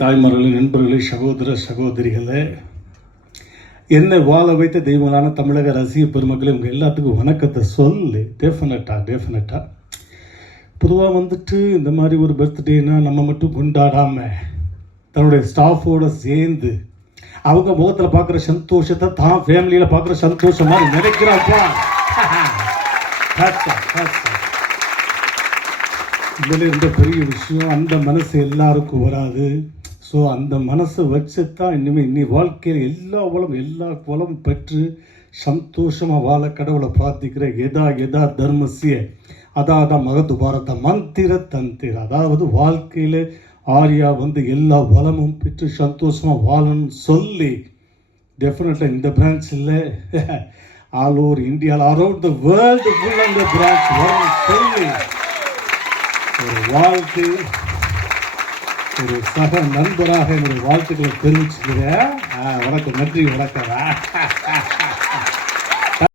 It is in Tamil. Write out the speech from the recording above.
தாய்மார்களே, நண்பர்களே, சகோதர சகோதரிகளே, என்னை வாழ வைத்த தெய்வங்களான தமிழக ரசிக பெருமக்களே, உங்கள் எல்லாத்துக்கும் வணக்கத்தை சொல்லு. டெஃபினட்டாக பொதுவாக இந்த மாதிரி ஒரு பர்த்டேனா நம்ம மட்டும் கொண்டாடாமல் தன்னுடைய ஸ்டாஃபோடு சேர்ந்து அவங்க முகத்தில் பார்க்குற சந்தோஷத்தை தான் ஃபேமிலியில் பார்க்குற சந்தோஷம் மாதிரி நினைக்கிறாப்பா. இதில் ரொம்ப பெரிய விஷயம். அந்த மனசு எல்லாருக்கும் வராது. ஸோ அந்த மனசை வச்சு தான் இன்னி வாழ்க்கையில் எல்லா வளமும் பெற்று சந்தோஷமாக வாழ கடவுளை பிரார்த்திக்கிற எதா தர்மசிய அதான் மகத்து பாரத மந்திர தந்திர. அதாவது வாழ்க்கையில் ஆரியா எல்லா வளமும் பெற்று சந்தோஷமாக வாழணும்னு சொல்லி டெஃபினட்டாக இந்த பிரான்ச்சில் ஆல் ஓவர் இந்தியாவில் அரௌண்ட் த வேர்ல்டு ஃபுல் அந்த பிரான்ச் வரணும்னு சொல்லி ஒரு வாழ்க்கை ஒரு சக நண்பராக என்னுடைய வாழ்த்துக்களை தெரிவிச்சுக்கிறேன். வணக்கம், நன்றி, வணக்கம்.